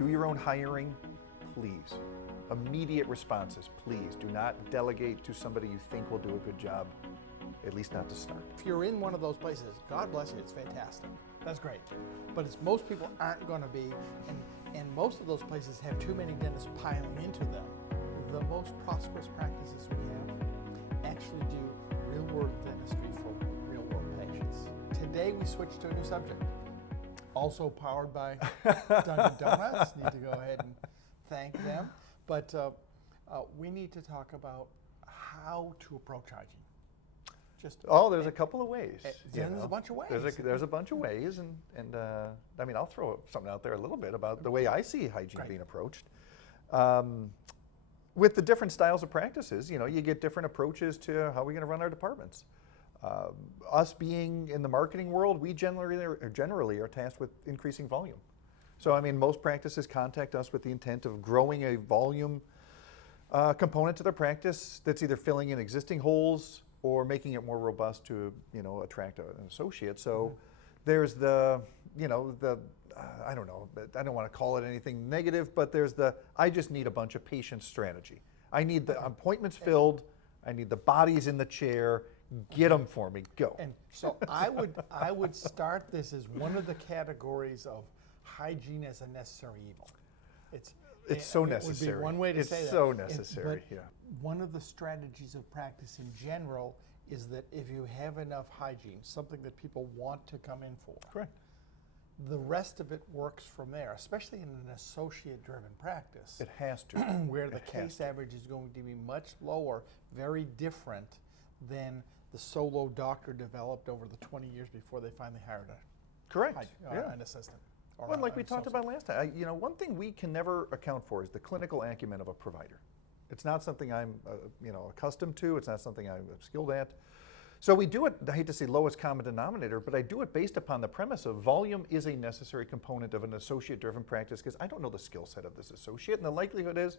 Do your own hiring, please. Immediate responses, please. Do not delegate to somebody you think will do a good job, at least not to start. If you're in one of those places, God bless you, it's fantastic. That's great. But most people aren't going to be, and most of those places have too many dentists piling into them. The most prosperous practices we have actually do real-world dentistry for real-world patients. Today we switched to a new subject, also powered by Dunkin' Donuts. Need to go ahead and thank them. But we need to talk about how to approach hygiene. There's a couple of ways. There's a bunch of ways. There's a bunch of ways, and I mean, I'll throw something out there a little bit about the way I see hygiene being approached. With the different styles of practices, you get different approaches to how we're going to run our departments. Us being in the marketing world, we generally are tasked with increasing volume. So, I mean, most practices contact us with the intent of growing a volume component to their practice that's either filling in existing holes or making it more robust to, attract an associate. So there's I don't know, I don't want to call it anything negative, but there's I just need a bunch of patients strategy. I need the appointments filled, I need the bodies in the chair, get them for me, go. And so I would start this as one of the categories of hygiene as a necessary evil. It's so necessary. Would be one way to say that. It's so necessary, yeah. One of the strategies of practice in general is that if you have enough hygiene, something that people want to come in for, correct, the rest of it works from there, especially in an associate-driven practice. It has to. Where the case average is going to be much lower, very different than the solo doctor developed over the 20 years before they finally hired an assistant. Well, like we talked about last time, one thing we can never account for is the clinical acumen of a provider. It's not something I'm, accustomed to. It's not something I'm skilled at. So we do it, I hate to say lowest common denominator, but I do it based upon the premise of volume is a necessary component of an associate-driven practice because I don't know the skill set of this associate, and the likelihood is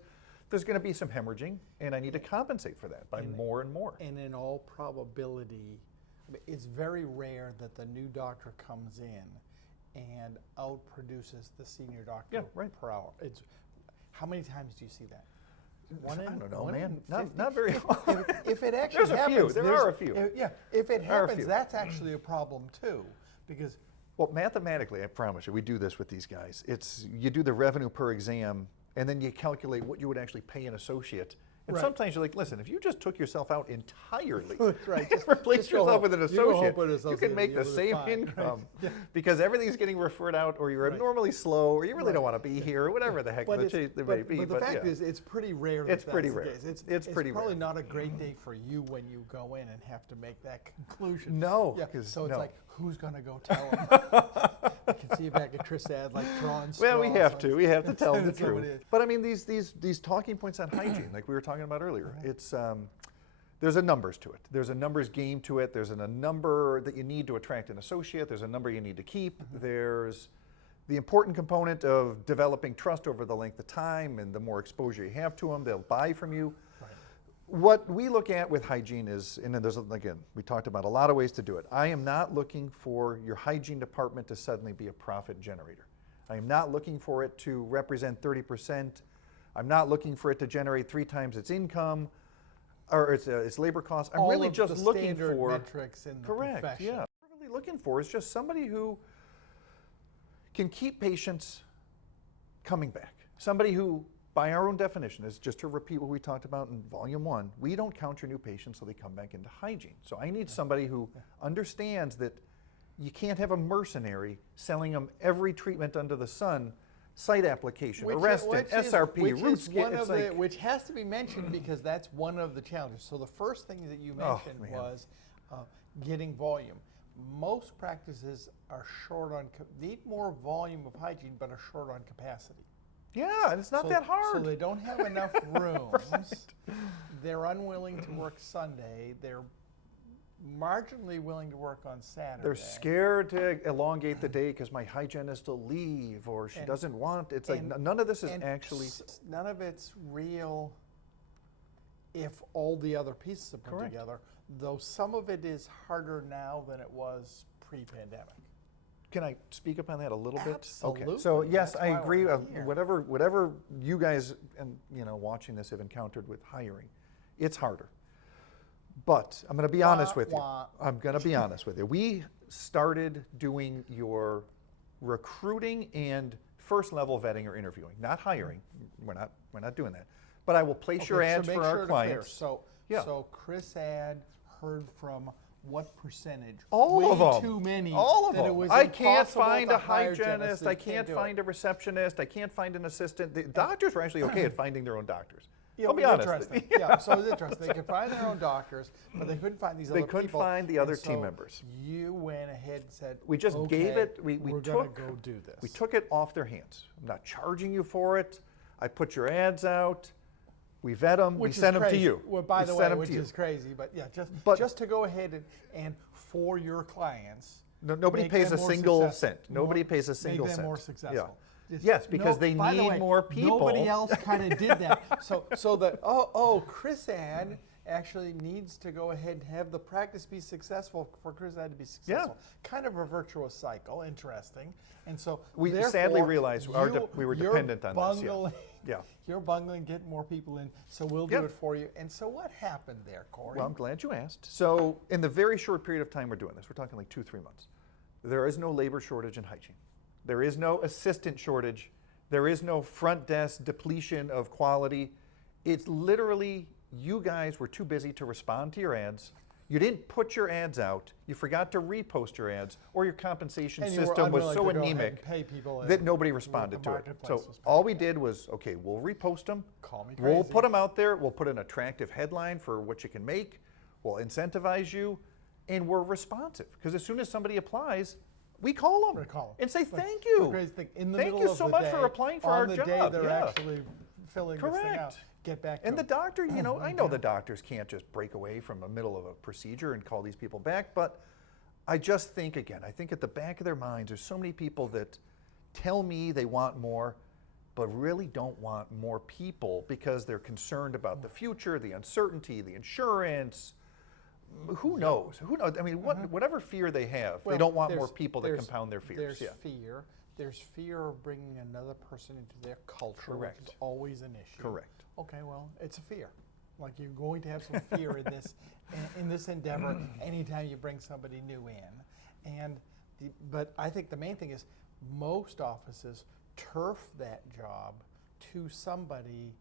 there's going to be some hemorrhaging, and I need to compensate for that by more and more. And in all probability, it's very rare that the new doctor comes in and outproduces the senior doctor per hour. How many times do you see that? I don't know, man. Not very often. If it actually happens, there are a few. If it happens, that's actually a problem too, because. Well, mathematically, I promise you, we do this with these guys. You do the revenue per exam, and then you calculate what you would actually pay an associate. And sometimes you're like, listen, if you just took yourself out entirely and replaced yourself with an associate, you can make the same income because everything's getting referred out, or you're abnormally slow, or you really don't want to be here, or whatever the heck the case may be. But the fact is, it's pretty rare that it's pretty rare. It's probably not a great day for you when you go in and have to make that conclusion. No. So it's like, who's going to go tell them? I can see you back at Trissad, like drawing straws. Well, we have to tell them the truth. But I mean, these talking points on hygiene, like we were talking about earlier, it's there's a numbers to it. There's a numbers game to it. There's a number that you need to attract an associate. There's a number you need to keep. There's the important component of developing trust over the length of time, and the more exposure you have to them, they'll buy from you. What we look at with hygiene is, and there's, again, we talked about a lot of ways to do it. I am not looking for your hygiene department to suddenly be a profit generator. I am not looking for it to represent 30%. I'm not looking for it to generate 3 times its income or its labor costs. I'm really just looking for metrics in the profession. Yeah. What I'm really looking for is just somebody who can keep patients coming back. Somebody who, by our own definition, is just to repeat what we talked about in volume 1, we don't count your new patients till they come back into hygiene. So I need somebody who understands that you can't have a mercenary selling them every treatment under the sun, site application, Arrestin, SRP, root skin. Which has to be mentioned because that's one of the challenges. So the first thing that you mentioned was getting volume. Most practices are need more volume of hygiene, but are short on capacity. Yeah, and it's not that hard. So they don't have enough rooms. They're unwilling to work Sunday. They're marginally willing to work on Saturday. They're scared to elongate the day because my hygienist will leave, or she doesn't want. It's like none of this is actually. None of it's real if all the other pieces are put together, though some of it is harder now than it was pre-pandemic. Can I speak upon that a little bit? Absolutely. Okay. So yes, That's I why agree. we're here. Whatever you guys and watching this have encountered with hiring, it's harder. But I'm going to be honest with you. I'm going to be honest with you. We started doing your recruiting and first level vetting or interviewing, not hiring. We're not doing that. But I will place your ads so for make our sure clients. So Chris ad heard from what percentage? All Way of them. Too many. All of that It them. was I can't impossible find to a hire hygienist. dentists. I You can't do find it. a receptionist. I can't find an assistant. The doctors were actually okay at finding their own doctors. Yeah, I'll be it was honest. interesting. Yeah, so it was interesting. They could find their own doctors, but they couldn't find these other They people. couldn't find the And other team so members. You went ahead and said, We just okay, gave it. We're gonna go do this. We took it off their hands. I'm not charging you for it. I put your ads out. We vet them. Which we send is them to crazy. you. Well, by We the send way, 'em which to you. is crazy, but yeah, But- just to go ahead and for your clients. Nobody make pays them a more single successful. cent. Nobody pays a single Make them cent. more successful. Just- Yes, because they by the need way, more people. Nobody else kind of did that. So the Chris ad actually needs to go ahead and have the practice be successful for Chris ad to be successful. Kind of a virtuous cycle. Interesting. And so We therefore, sadly realized we were you're dependent on this, yeah. bungling- Yeah. You're bungling, getting more people in, so we'll do Yep. it for you. And so what happened there, Cory? Well, I'm glad you asked. So in the very short period of time we're doing this, we're talking like 2-3 months, there is no labor shortage in hygiene. There is no assistant shortage. There is no front desk depletion of quality. It's literally you guys were too busy to respond to your ads. You didn't put your ads out. You forgot to repost your ads, or your compensation And you were system was unwilling so to go ahead anemic and pay people that and nobody the responded to it. marketplace So was all we did was, okay, we'll repost them. Call me We'll crazy. put them out there. We'll put an attractive headline for what you can make. We'll incentivize you, and we're responsive. Because as soon as somebody applies, we call them We're gonna call 'em. and say But thank the you. crazy thing, in the Thank middle you of so the much for day, applying for on our the job. day they're Yeah. actually filling this thing out. Get back to And the them. doctor, I know the doctors can't just break away from the middle of a procedure and call these people back, but I just think, again, I think at the back of their minds, there's so many people that tell me they want more, but really don't want more people because they're concerned about the future, the uncertainty, the insurance. Who knows? Who knows? I mean, whatever fear they have, they Well, don't want more there's- people to there's- compound their fears. There's Yeah. fear. There's fear of bringing another person into their culture, which Correct. is always an issue. Correct. Okay, well, it's a fear. Like you're going to have some fear in this in this endeavor anytime you bring somebody new in. But I think the main thing is most offices turf that job to somebody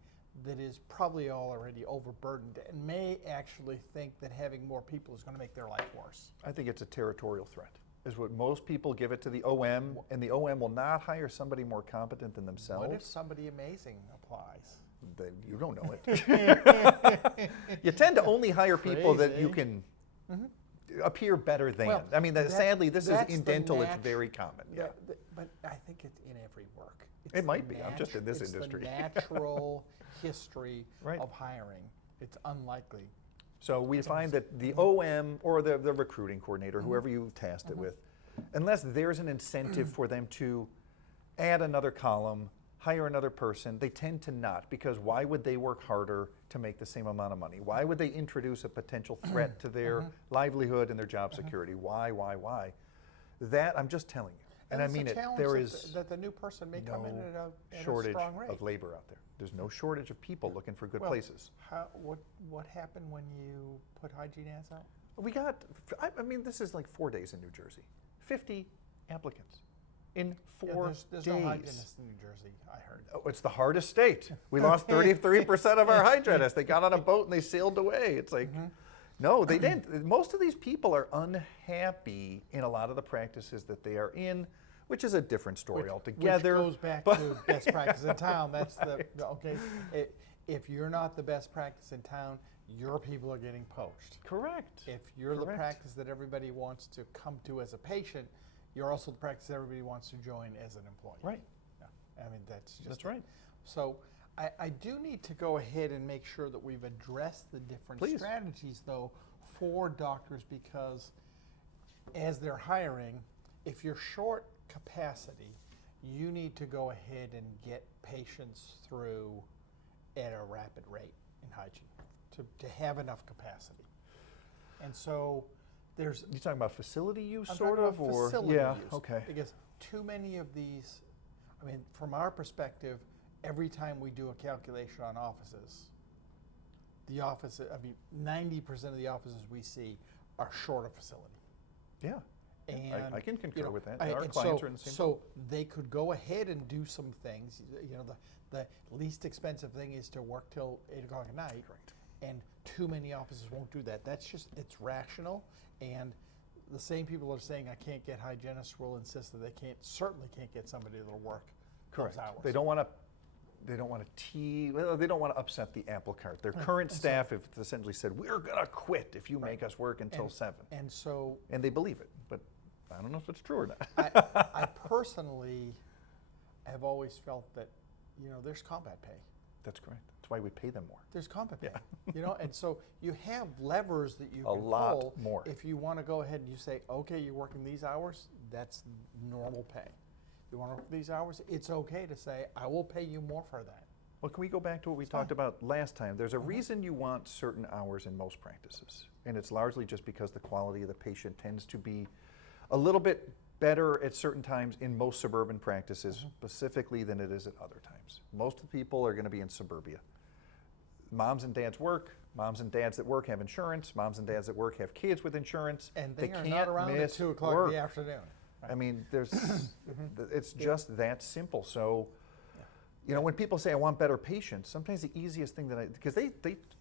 that is probably already overburdened and may actually think that having more people is going to make their life worse. I think it's a territorial threat, is what most people give it to the OM, and the OM will not hire somebody more competent than themselves. What if somebody amazing applies? Then you don't know it. You tend to only hire people that you Crazy. can appear better than. Well, I mean, sadly, this is that's in the dental, it's very common. Yeah. But I think it's in every work. It might be. I'm just in this it's industry. The natural history Right. of hiring. It's unlikely. So we find that the OM or the recruiting coordinator, whoever you tasked it with, unless there's an incentive for them to add another column, hire another person, they tend to not, because why would they work harder to make the same amount of money? Why would they introduce a potential threat to their livelihood and their job security? Why? That, I'm just telling you. And I it's a mean it, challenge there that is that the new person may come in no at a shortage strong rate. of labor out there. There's no shortage of people looking for good Well, places. What happened when you put hygiene ads out? We got, I mean, this is like 4 days in New Jersey. 50 applicants in 4 there's days. no hygienists in New Jersey, I heard. Oh, it's the hardest state. We lost 33% of our hygienists. They got on a boat and they sailed away. It's like, no, they didn't. Most of these people are unhappy in a lot of the practices that they are in, which is a different story altogether. Which goes back to best practice in town. That's okay. If you're not the best practice in town, your people are getting poached. Correct. If you're the Correct. practice that everybody wants to come to as a patient, you're also the practice everybody wants to join as an employee. Right. Yeah. I mean, that's right. So I do need to go ahead and make sure that we've addressed the different Please. strategies, though, for doctors, because as they're hiring, if you're short capacity, you need to go ahead and get patients through at a rapid rate in hygiene to have enough capacity. And so there's You talking about facility use, I'm sort talking of, about or facility yeah, use, okay, because too many of these, I mean, from our perspective, every time we do a calculation on offices, the office, I mean, 90% of the offices we see are short of facility. yeah. And I can concur with that. I- Our and clients so, are in the same. So they could go ahead and do some things. You know, the least expensive thing is to work till 8 o'clock at night. Correct. And too many offices won't do that. That's just, it's rational. And the same people are saying I can't get hygienists will insist that they certainly can't get somebody that'll work Correct. those hours. They don't want to. They don't want to they don't want to upset the apple cart. Their current staff have essentially said, "We're gonna quit if you make us work until 7." And so And they believe it, but I don't know if it's true or not. I personally have always felt that, you know, there's combat pay. That's correct. That's why we pay them more. There's combat pay. Yeah. You know, and so you have levers that you A can lot pull. more. If you want to go ahead and you say, okay, you're working these hours, that's normal pay. You want to work these hours, it's okay to say, I will pay you more for that. Well, can we go back to what we talked about last time? There's a reason you want certain hours in most practices, and it's largely just because the quality of the patient tends to be a little bit better at certain times in most suburban practices, specifically than it is at other times. Most of the people are going to be in suburbia. Moms and dads work. Moms and dads that work have insurance. Moms and dads that work have kids with insurance. And they are can't not around at miss 2 o'clock work. in the afternoon. I mean, there's, it's just that simple. So, you know, when people say I want better patients, sometimes the easiest thing that because they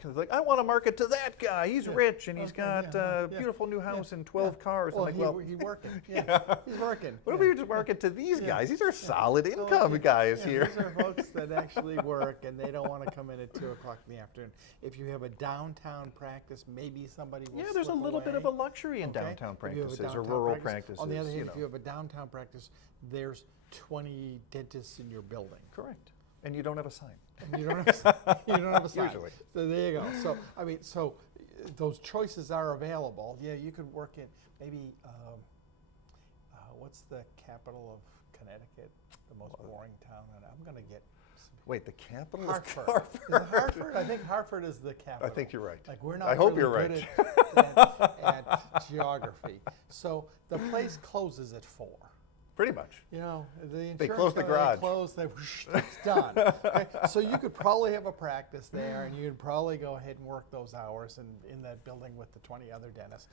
cause like, I want to market to that guy. He's rich and he's got a beautiful new house and 12 cars. Well, I'm like, he's working. Yeah, he's working. What if we just market to these guys? These are solid income guys here. These are folks that actually work and they don't want to come in at 2 o'clock in the afternoon. If you have a downtown practice, maybe somebody will There's a slip little bit away. of a luxury in Okay? downtown If you have a practices or downtown rural practice. practices. On the other hand, know. if you have a downtown practice, there's 20 dentists in your building. Correct. And you don't have a sign. And you don't have a sign. Usually. So there you go. So I mean, those choices are available. Yeah, you could work in maybe what's the capital of Connecticut? The most boring town, and I'm going to get Wait, the capital Hartford. is Hartford. Is it Hartford? I think Hartford is the capital. I think you're right. Like we're not. I hope really you're good right. at geography. So the place closes at 4. Pretty much. You know, the insurance They close the company, garage. They close, it's done. Okay? So you could probably have a practice there, and you could probably go ahead and work those hours in that building with the 20 other dentists.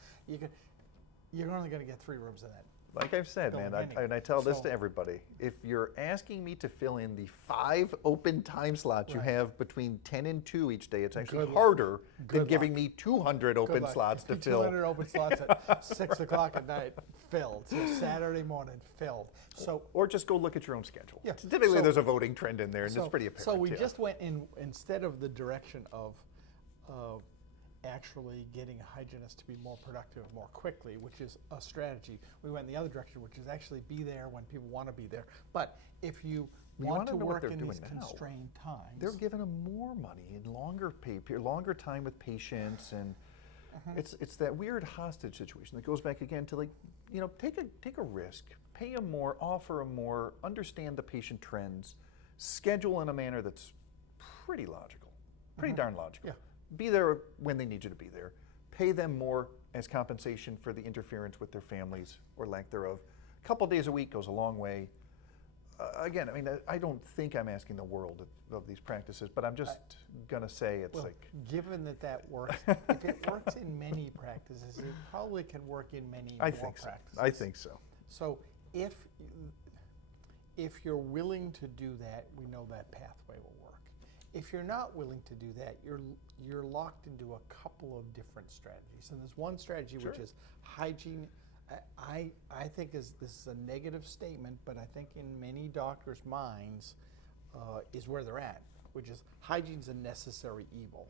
You're only going to get 3 rooms in that. Like I've said, man, Building and I tell this So- to everybody, if you're asking me to fill in the 5 open time slots you Right. have between 10 and 2 each day, it's actually Good luck. harder Good than giving luck. me 200 open Good luck. slots to If you fill. 200 open slots at 6 o'clock at night, filled. So Saturday morning, filled. So Or just go look at your own schedule. Yeah, Typically so- there's a voting trend in there, and it's pretty apparent. So we yeah. just went in, instead of the direction of actually getting a hygienist to be more productive more quickly, which is a strategy, we went in the other direction, which is actually be there when people want to be there. But if you You want wanna to know what work they're in doing these now. constrained times, They're giving them more money and longer longer time with patients, and it's that weird hostage situation that goes back again to, like, you know, take a risk, pay them more, offer them more, understand the patient trends, schedule in a manner that's pretty logical, pretty darn logical. Yeah. Be there when they need you to be there. Pay them more as compensation for the interference with their families or lack thereof. A couple days a week goes a long way. Again, I mean, I don't think I'm asking the world of these practices, but I'm just going to say it's well, like, given that works, if it works in many practices, it probably can work in many I more think so. practices. I think so. So if you're willing to do that, we know that pathway will work. If you're not willing to do that, you're locked into a couple of different strategies. And there's one strategy which is hygiene. I think this is a negative statement, but I think in many doctors' minds is where they're at, which is hygiene's a necessary evil.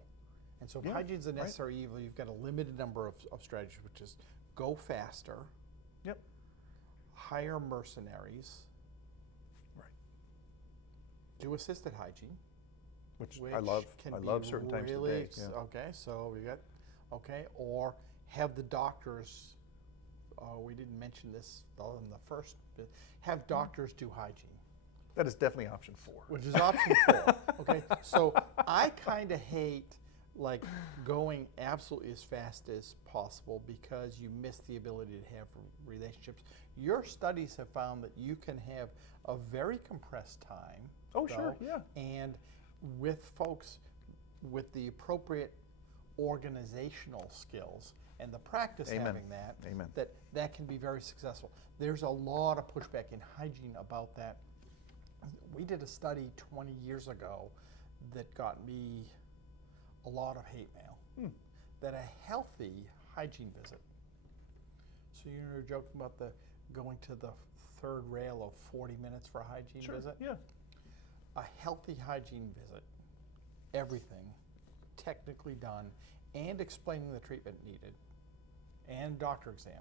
And so if hygiene's a necessary evil, you've got a limited number of strategies, which is go faster, Yep. hire mercenaries, Right. do assisted hygiene, Which I love. can I be love certain times of the really day. Yeah. Okay, so we got or have the doctors. We didn't mention this in the first bit. Have doctors do hygiene, That is definitely option 4. which is option 4. Okay, so I kind of hate like going absolutely as fast as possible because you miss the ability to have relationships. Your studies have found that you can have a very compressed time. Oh, sure, yeah. And with folks with the appropriate organizational skills and the practice Amen. having that, Amen. that can be very successful. There's a lot of pushback in hygiene about that. We did a study 20 years ago that got me a lot of hate mail. That a healthy hygiene visit. So you were joking about the going to the third rail of 40 minutes for a hygiene visit? Yeah. A healthy hygiene visit, everything technically done and explaining the treatment needed and doctor exam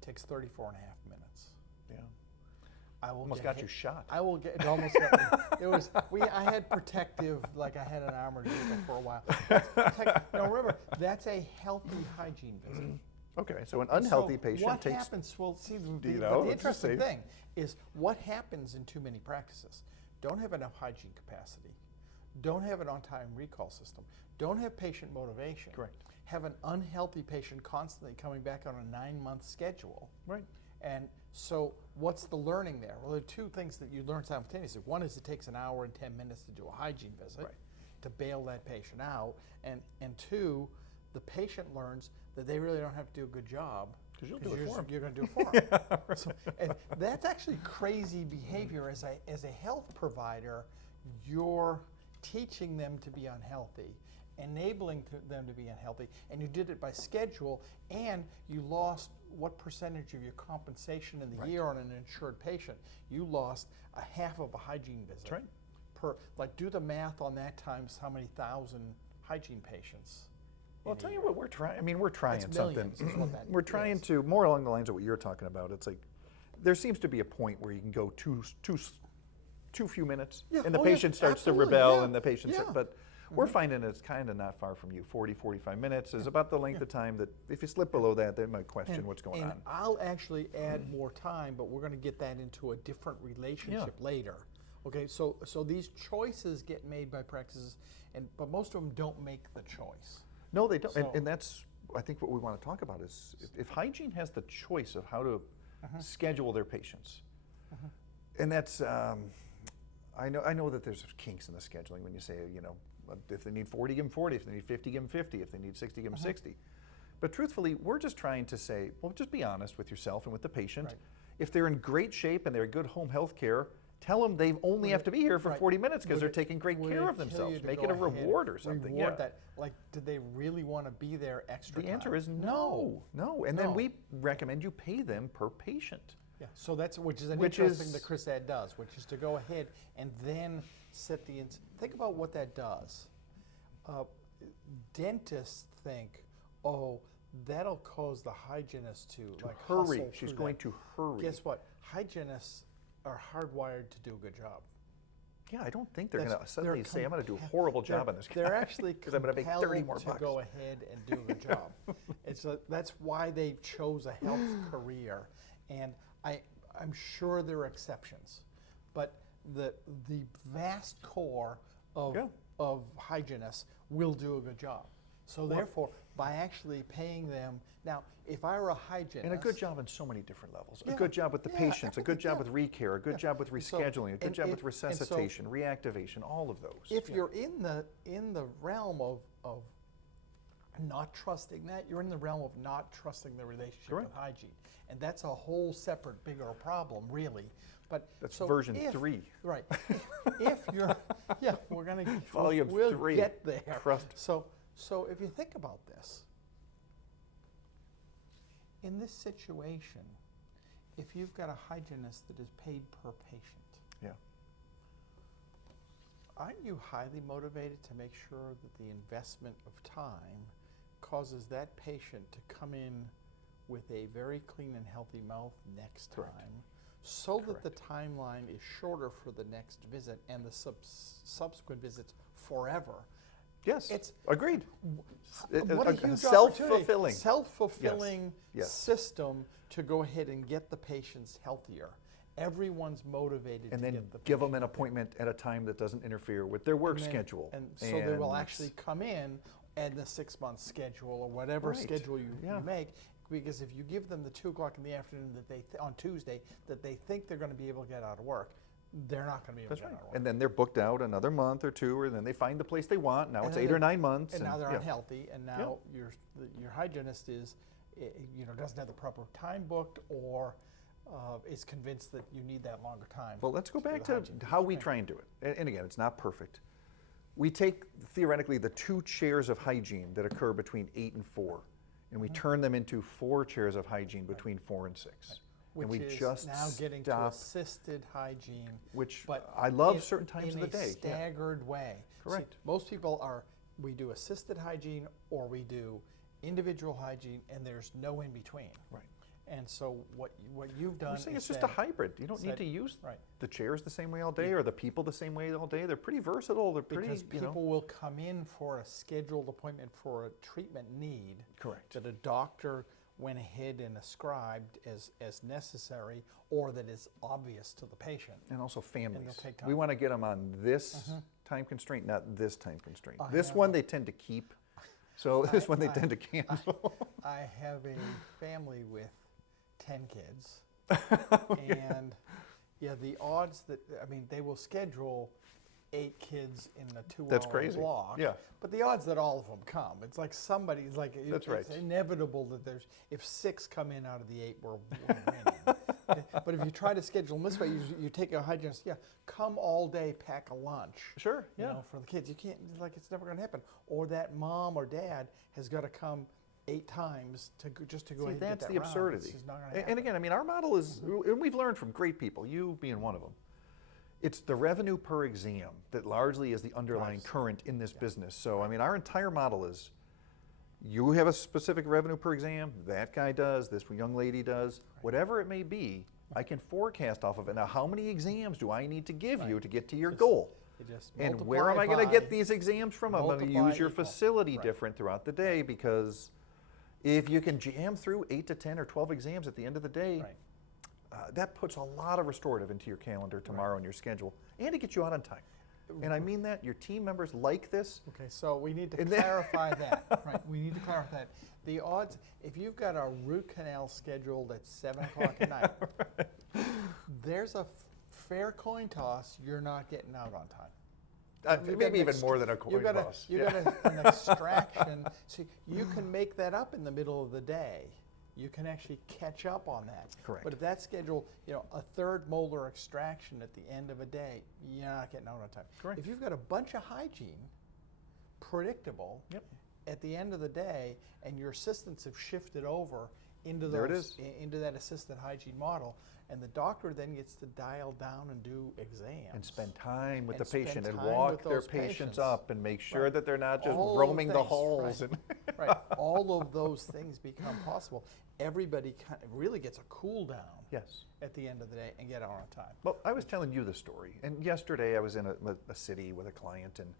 takes 34 and a half minutes. Yeah. I will Almost get got you shot. I will get, it almost got me. It was, I had protective, like I had an armored vehicle for a while. Now remember, that's a healthy hygiene visit. Okay, so an unhealthy patient what takes... happens, well, see, Do you but know? the Let's just interesting say- thing is what happens in too many practices. Don't have enough hygiene capacity. Don't have an on-time recall system. Don't have patient motivation. Correct. Have an unhealthy patient constantly coming back on a 9-month schedule. Right. And so what's the learning there? Well, there are two things that you learn simultaneously. One is it takes an hour and 10 minutes to do a hygiene visit, Right. to bail that patient out. And two, the patient learns that they really don't have to do a good job. 'Cause you'll do it for 'em. You're going to do it for them. So, and that's actually crazy behavior. As a health provider, you're teaching them to be unhealthy, enabling them to be unhealthy, and you did it by schedule, and you lost what percentage of your compensation in the Right. year on an insured patient? You lost a half of a hygiene visit. That's right. Per, like, do the math on that times how many thousand hygiene patients. Well, I'll in a tell you year. what we're trying. I mean, we're trying That's something. millions is what that We're trying is. to more along the lines of what you're talking about. It's like there seems to be a point where you can go too few minutes, Yeah, and the oh, yeah, patient starts to absolutely, rebel, yeah, and the patient. yeah. But we're finding it's kind of not far from you. 40, 45 minutes is about the length of time that if you slip below that, they might question what's going and on. I'll actually add more time, but we're going to get that into a different relationship later. Okay, so these choices get made by practices, but most of them don't make the choice. No, they don't. So- And that's, I think, what we want to talk about is if hygiene has the choice of how to schedule their patients, and that's, I know that there's kinks in the scheduling when you say, you know, if they need 40, give them 40. If they need 50, give them 50. If they need 60, give them 60. But truthfully, we're just trying to say, well, just be honest with yourself and with the patient. Right. If they're in great shape and they're good home health care, tell them they only have to be here for Right. 40 minutes because Would they're it- taking great would care it of kill you themselves. to Make go it a ahead, reward or something. Reward Yeah. that. Like, did they really want to be there extra The time? answer is no. And No. then we recommend you pay them per patient. Yeah, so that's, which is an Which interesting is- that Chris Ed does, which is to go ahead and then set the, think about what that does. Dentists think, oh, that'll cause the hygienist to like hurry. hustle She's through going that. to hurry. Guess what? Hygienists are hardwired to do a good job. Yeah, I don't think they're going to That's- suddenly they're say, I'm going to do a compa- horrible job they're- on this guy. They're actually because I'm going to make 30 more to bucks. go ahead and do a good job. That's why they chose a health career, and I'm sure there are exceptions, but the vast core of hygienists will do a good job. So therefore, by actually paying them, now if I were a hygienist, And a good job on so many different levels. A Yeah, good job with the yeah, patients, a good job with everything, recare, a good job with So- rescheduling, a good and job if- with and so resuscitation, reactivation, all of those. if you're in the realm of not trusting that, you're in the realm of not trusting the relationship Correct. with hygiene, and that's a whole separate, bigger problem, really. But That's so version if- 3. Right. If you're, we're gonna Volume we'll 3. get there. Trust. So if you think about this, in this situation, if you've got a hygienist that is paid per patient, Yeah. aren't you highly motivated to make sure that the investment of time causes that patient to come in with a very clean and healthy mouth next Correct. time, so Correct. that the timeline is shorter for the next visit and the subsequent visits forever? Yes. It's agreed. What a huge self-fulfilling. self-fulfilling Yes. system to go ahead and get the patients healthier. Everyone's motivated And to then get the give them patient an appointment at a time that doesn't interfere with their work and then- schedule. And so they will it's- actually come in and the 6-month schedule or whatever Right. schedule you Yeah. make. Because if you give them the 2 o'clock in the afternoon that on Tuesday that they think they're going to be able to get out of work, they're not going to be able That's to get right. out of work. And then they're booked out another month or 2, and then they find the place they want. Now And it's then 8 or 9 months. And now they're yeah. unhealthy, and now your hygienist is, doesn't have the proper time booked, or is convinced that you need that longer time. Well, let's go do back the to hygiene. how we try and do it. And again, it's not perfect. We take, theoretically, the 2 chairs of hygiene that occur between 8 and 4, and we turn them into 4 chairs of hygiene between 4 and 6. Which and we is just now getting to stop, assisted hygiene, which but I love certain times in of the day. a staggered way. Correct. See, most people we do assisted hygiene or we do individual hygiene, and there's no in between. Right. And so what you've done We're saying is it's just a said- hybrid. You don't need said- to use right. the chairs the same way all day or the people the same way all day. They're pretty versatile. They're pretty, because people will come in for a scheduled appointment for a treatment need Correct. that a doctor went ahead and ascribed as necessary, or that is obvious to the patient. And also families. they'll take We time. want to get them on this time constraint, not this time constraint. I This have one a- they tend to keep. So this one they tend to cancel. I have a family with 10 kids, and the odds that, they will schedule 8 kids in a 2-hour That's crazy. block. Yeah. But the odds that all of them come, it's like somebody's like, That's it's right. inevitable that if 6 come in out of the 8, we're winning. But if you try to schedule them this way, you take a hygienist, come all day, pack a lunch. Sure, you yeah. know, for the kids. You can't, it's never going to happen. Or that mom or dad has got to come 8 times just to go See, ahead and that's get that the round. absurdity. It's just not gonna And happen. again, our model is, and we've learned from great people, you being one of them, it's the revenue per exam that largely is the underlying Drives. current in this business. So, our entire model is, you have a specific revenue per exam, that guy does, this young lady does, whatever it may be, I can forecast off of it. Now, how many exams do I need to give you to get to your goal? You just And where am multiply I going to by- get these exams from? I'm going to multiply use your equal. facility Right. different throughout the day, because if you can jam through 8 to 10 or 12 exams at the end of the day, Right. that puts a lot of restorative into your calendar tomorrow and your schedule, and to get you out on time. And I mean that. Your team members like this. Okay, so we need to And then- clarify that. Right, we need to clarify that. The odds, if you've got a root canal scheduled at 7 o'clock at night, there's a fair coin toss you're not getting out on time. You've got Maybe an even more than a coin you've got toss. You've got an extraction, so you can make that up in the middle of the day. You can actually catch up on that. Correct. But if that's scheduled, a 3rd molar extraction at the end of a day, you're not getting out on time. Correct. If you've got a bunch of hygiene, predictable, Yep. at the end of the day, and your assistants have shifted over into There it those is. into that assisted hygiene model, and the doctor then gets to dial down and do exams And spend time with And the patient spend and time walk with their those patients patients. up and make sure Right. that they're not just All of roaming the things, halls. right. And Right. All of those things become possible. Everybody really gets a cool down yes. at the end of the day and get out on time. Well, I was telling you the story, and yesterday I was in a city with a client, and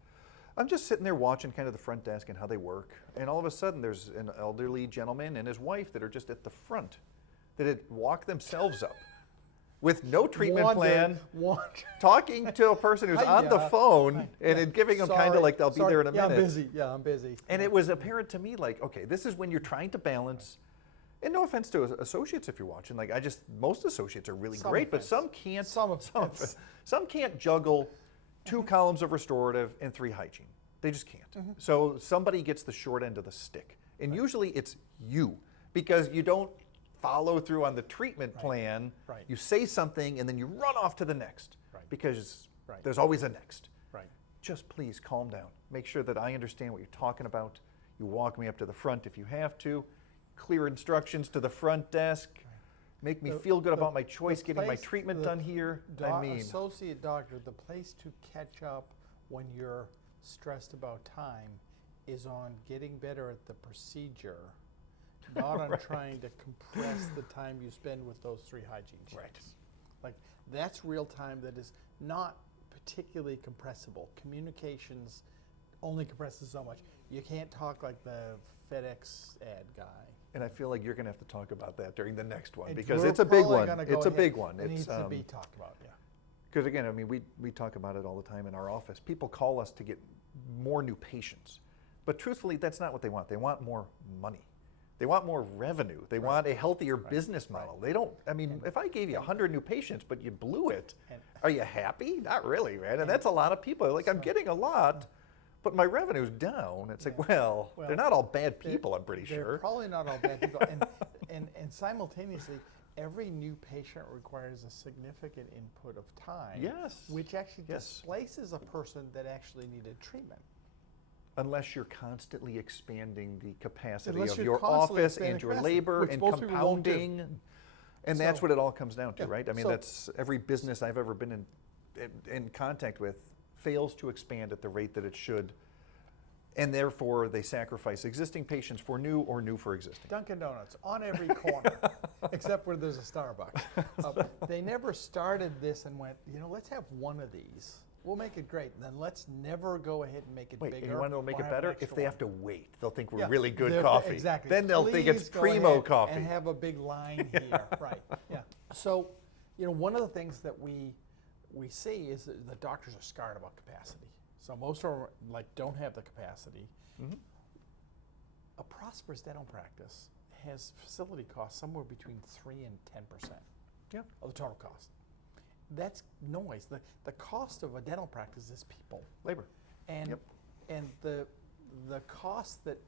I'm just sitting there watching kind of the front desk and how they work, and all of a sudden there's an elderly gentleman and his wife that are just at the front, that had walked themselves up with no treatment plan, talking to a person who's on the phone and giving them kind of like, they'll be there in a minute. I'm busy. Yeah, I'm busy. And it was apparent to me like, okay, this is when you're trying to balance, and no offense to associates if you're watching, like most associates are really Some great, but offense. some can't. Some offense. Some can't juggle 2 columns of restorative and 3 hygiene. They just can't. So somebody gets the short end of the stick, and usually it's you, because you don't follow through on the treatment plan. Right. You say something and then you run off to the next, Right. because Right. there's always a next. Right. Just please calm down. Make sure that I understand what you're talking about. You walk me up to the front if you have to. Clear instructions to the front desk. Make me feel good about my choice, getting my treatment done here. Associate doctor, the place to catch up when you're stressed about time is on getting better at the procedure, not on trying to compress the time you spend with those 3 hygiene checks. Right. Like, that's real time that is not particularly compressible. Communications only compresses so much. You can't talk like the FedEx ad guy. And I feel like you're going to have to talk about that during the next one, And because we're it's a big probably one. gonna go It's a ahead. big one. It needs It's, to be talked about, yeah. because again, I mean, we talk about it all the time in our office. People call us to get more new patients. But truthfully, that's not what they want. They want more money. They want more revenue. They want a healthier business model. They don't, I mean, if I gave you 100 new patients, but you blew it, are you happy? Not really, man. And that's a lot of people. Like, I'm getting a lot, but my revenue's down. It's like, well, they're not all bad people, I'm pretty sure. They're probably not all bad people. And simultaneously, every new patient requires a significant input of time. Yes. Which actually displaces a person that actually needed treatment. Unless you're constantly expanding the capacity Unless of you're your constantly office and expanding your capacity, labor which and most people won't do. compounding. And that's So- what it all comes down to, Yeah. right? I mean, So- that's every business I've ever been in contact with fails to expand at the rate that it should. And therefore, they sacrifice existing patients for new or new for existing. Dunkin' Donuts on every corner, except where there's a Starbucks. They never started this and went, you know, let's have one of these. We'll make it great. And then let's never go ahead and make it Wait, bigger. and you want to make or it have an better? extra If they one. have to wait, they'll think we're Yeah, really good they're- coffee. Exactly. Then they'll think it's Please go primo ahead coffee. and have a big line here, right? Yeah. So, you know, one of the things that we see is that the doctors are scared about capacity. So most of them like don't have the capacity. Mhm. A prosperous dental practice has facility costs somewhere between 3 and 10% Yeah. of the total cost. That's noise. The cost of a dental practice is people. Labor. And Yep. and the cost that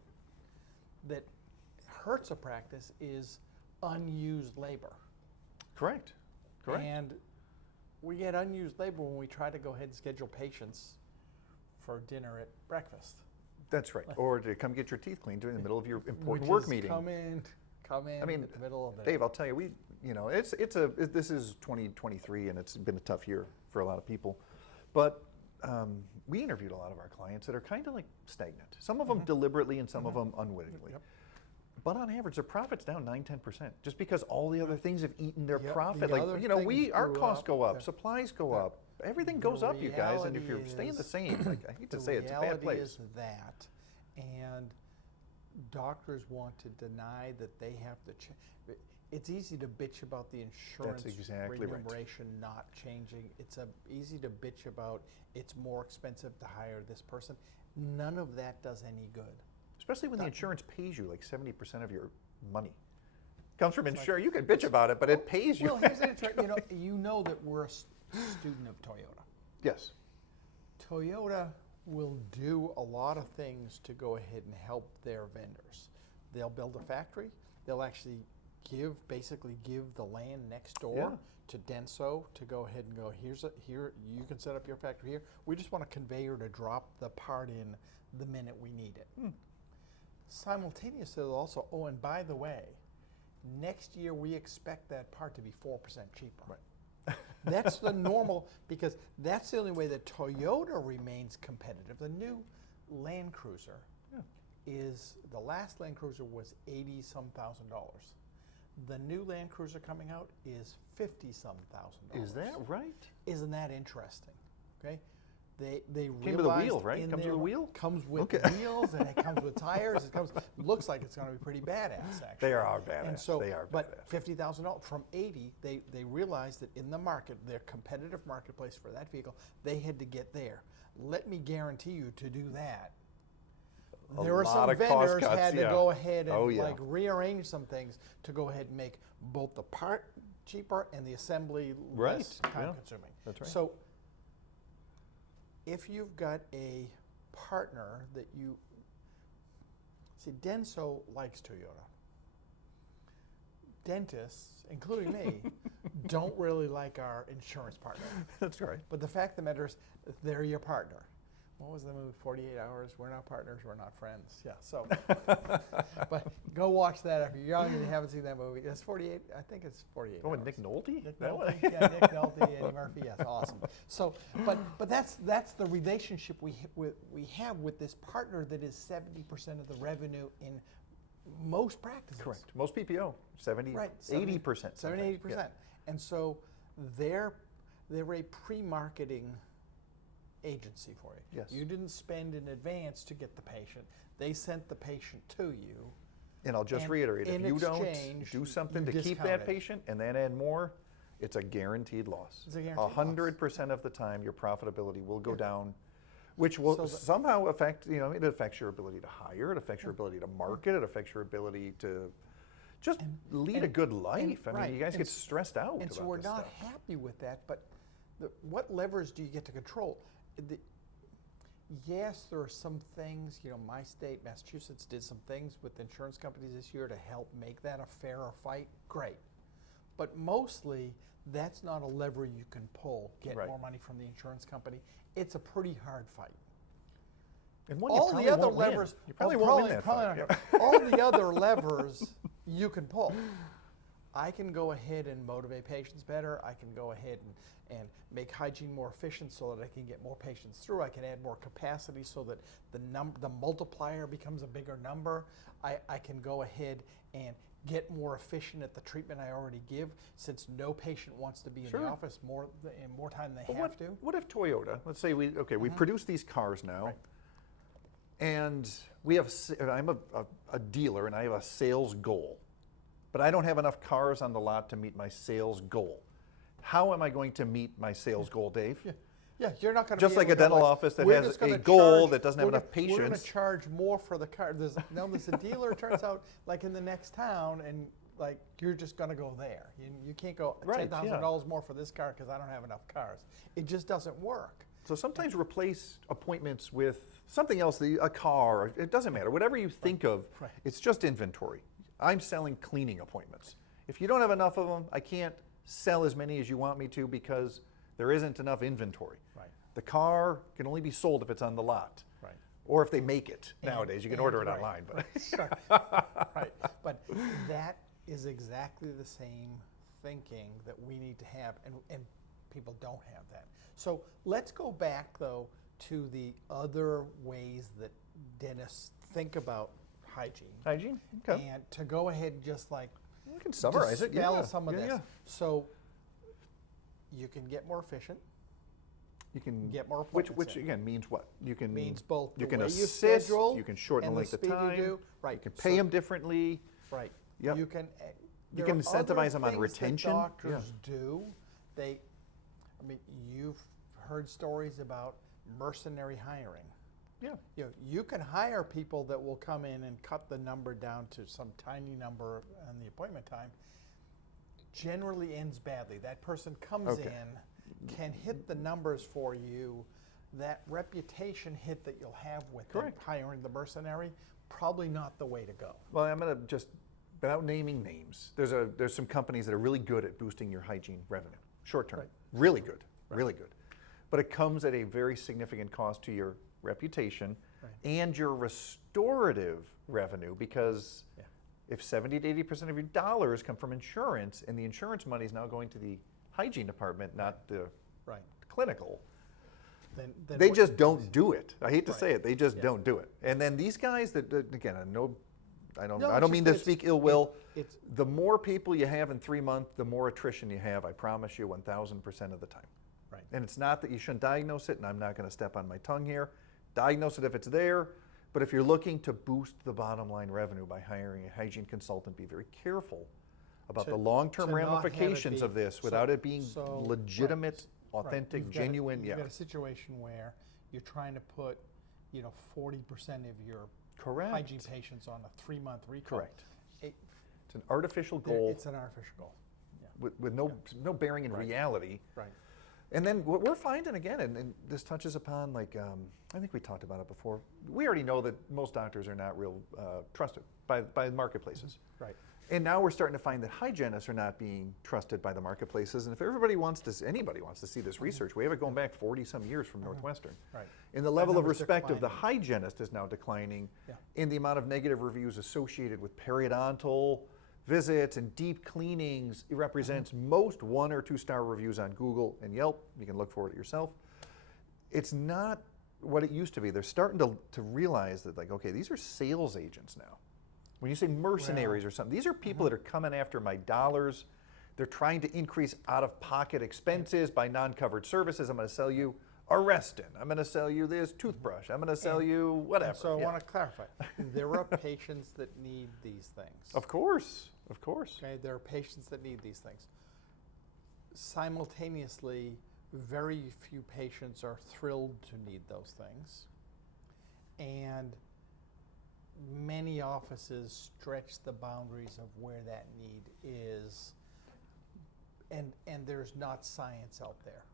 hurts a practice is unused labor. Correct. Correct. And we get unused labor when we try to go ahead and schedule patients for dinner at breakfast. That's right. Or to come get your teeth cleaned during the middle of your important Which work is meeting. Come in I mean, at the middle of the Dave, I'll tell you, this is 2023 and it's been a tough year for a lot of people. But we interviewed a lot of our clients that are kind of like stagnant. Some of them deliberately and some of them unwittingly. Yep. But on average, their profit's down 9–10%, just because all the other things have eaten their Yep, profit. the Like, other our things costs grew go up. up, supplies go Yeah. up, everything goes up, you guys. And if you're reality staying the is- same, like, I hate to say it, it's a bad The place. reality is that, and doctors want to deny that they have to it's easy to bitch about the insurance exactly right. remuneration not changing. It's easy to bitch about it's more expensive to hire this person. None of that does any good. Especially when the That- insurance pays you like 70% of your money. Comes from insurance. You can bitch about it, but it pays you. Well, here's the interesting, you know that we're a student of Toyota. Yes. Toyota will do a lot of things to go ahead and help their vendors. They'll build a factory. They'll actually basically give the land next door to Denso to go ahead and go, here, you can set up your factory here. We just want a conveyor to drop the part in the minute we need it. Simultaneously, they'll also, and by the way, next year we expect that part to be 4% cheaper. Right. That's the normal, because that's the only way that Toyota remains competitive. The new Land Cruiser the last Land Cruiser was $80-some thousand. The new Land Cruiser coming out is $50-some thousand. Is that right? Isn't that interesting? Okay, they Came with a wheel, right? Comes with a wheel? Comes with wheels and it comes with tires. Looks like it's going to be pretty badass, actually. They are badass. And so, they are but badass. $50,000 from 80, they realized that in the market, their competitive marketplace for that vehicle, they had to get there. Let me guarantee you, to do that, there were some vendors had to go ahead and rearrange some things to go ahead and make both the part cheaper and the assembly less time consuming. That's right. So if you've got a partner that Denso likes Toyota. Dentists, including me, don't really like our insurance partner. That's right. But the fact of the matter is, they're your partner. What was the movie, 48 Hours? We're not partners, we're not friends. Yeah, so, but go watch that if you're young and you haven't seen that movie. It's 48, I think it's 48 Oh, Hours. and Nick Nolte? Nick Nolte, yeah, Nick Nolte, Eddie Murphy, yes, awesome. So, but that's the relationship we have with this partner that is 70% of the revenue in most practices. Correct. Most PPO, 70, Right, 80%. 70, 80%. And so they're a pre-marketing agency for you. Yes. You didn't spend in advance to get the patient. They sent the patient to you. And I'll just reiterate, if in you don't exchange, do something you to keep discount that it. patient and then add more, it's a guaranteed loss. It's a guaranteed loss. 100% of the time, your profitability will go down. Which will So somehow affect, it affects your ability to hire, it affects your ability to market, it affects your ability to just lead a good life. I mean, you guys get stressed out And so about we're this not stuff. happy with that, but what levers do you get to control? Yes, there are some things, my state, Massachusetts, did some things with insurance companies this year to help make that a fairer fight. Great. But mostly, that's not a lever you can pull, get more money from the insurance company. It's a pretty hard fight. And one All the other levers, you probably won't win that fight. all the other levers you can pull. I can go ahead and motivate patients better. I can go ahead and make hygiene more efficient so that I can get more patients through. I can add more capacity so that the multiplier becomes a bigger number. I can go ahead and get more efficient at the treatment I already give, since no patient wants to be in the office more time than they have to. What if Toyota, let's say we produce these cars now, and I'm a dealer and I have a sales goal, but I don't have enough cars on the lot to meet my sales goal. How am I going to meet my sales goal, Dave? Yeah, you're not going to just like a dental office that has a goal that doesn't have enough patients. We're going to charge more for the car. There's a dealer turns out like in the next town, and like you're just going to go there. You can't go $10,000 more for this car because I don't have enough cars. It just doesn't work. So sometimes replace appointments with something else, a car. It doesn't matter. Whatever you think of, it's just inventory. I'm selling cleaning appointments. If you don't have enough of them, I can't sell as many as you want me to because there isn't enough inventory. Right. The car can only be sold if it's on the lot. Right. Or if they make it. Nowadays, you can order it online. But right. But that is exactly the same thinking that we need to have, and people don't have that. So let's go back, though, to the other ways that dentists think about hygiene. Hygiene? Okay. And to go ahead and just like we can summarize it. Dispel some of this. Yeah. So you can get more efficient. You can get more appointments. Which again means what? You can means both. You the can way assist. You schedule you can shorten the length of speed time. You do. Right. You can pay them differently. Right. Yep. You can. You can incentivize them on retention. That doctors do. You've heard stories about mercenary hiring. Yeah. You can hire people that will come in and cut the number down to some tiny number on the appointment time. Generally ends badly. That person comes in, can hit the numbers for you. That reputation hit that you'll have with them hiring the mercenary, probably not the way to go. Well, I'm going to just, without naming names, there's some companies that are really good at boosting your hygiene revenue, short term. Really good, really good. But it comes at a very significant cost to your reputation and your restorative revenue, because if 70 to 80% of your dollars come from insurance, and the insurance money is now going to the hygiene department, not the clinical, then they just don't do it. I hate to say it, they just don't do it. And then these guys that again, I don't mean to speak ill will. The more people you have in 3 months, the more attrition you have. I promise you, 1,000% of the time. Right. And it's not that you shouldn't diagnose it, and I'm not going to step on my tongue here. Diagnose it if it's there, but if you're looking to boost the bottom line revenue by hiring a hygiene consultant, be very careful about the long-term ramifications of this without it being legitimate, authentic, genuine. You've got a situation where you're trying to put 40% of your hygiene patients on a 3-month recall. Correct. It's an artificial goal. It's an artificial goal. Yeah. With no bearing in reality. Right. And then what we're finding again, and this touches upon, like, I think we talked about it before, we already know that most doctors are not real trusted by marketplaces. Right. And now we're starting to find that hygienists are not being trusted by the marketplaces. And if anybody wants to see this research, we have it going back 40 some years from Northwestern. Right. And the level of respect of the hygienist is now declining in the amount of negative reviews associated with periodontal visits and deep cleanings. It represents most 1 or 2 star reviews on Google and Yelp. You can look for it yourself. It's not what it used to be. They're starting to realize that, like, okay, these are sales agents now. When you say mercenaries or something, these are people that are coming after my dollars. They're trying to increase out-of-pocket expenses by non-covered services. I'm going to sell you a Reston. I'm going to sell you this toothbrush. I'm going to sell you whatever. So I want to clarify. There are patients that need these things. Of course. Of course. Okay, there are patients that need these things. Simultaneously, very few patients are thrilled to need those things. And many offices stretch the boundaries of where that need is. And there's not science out there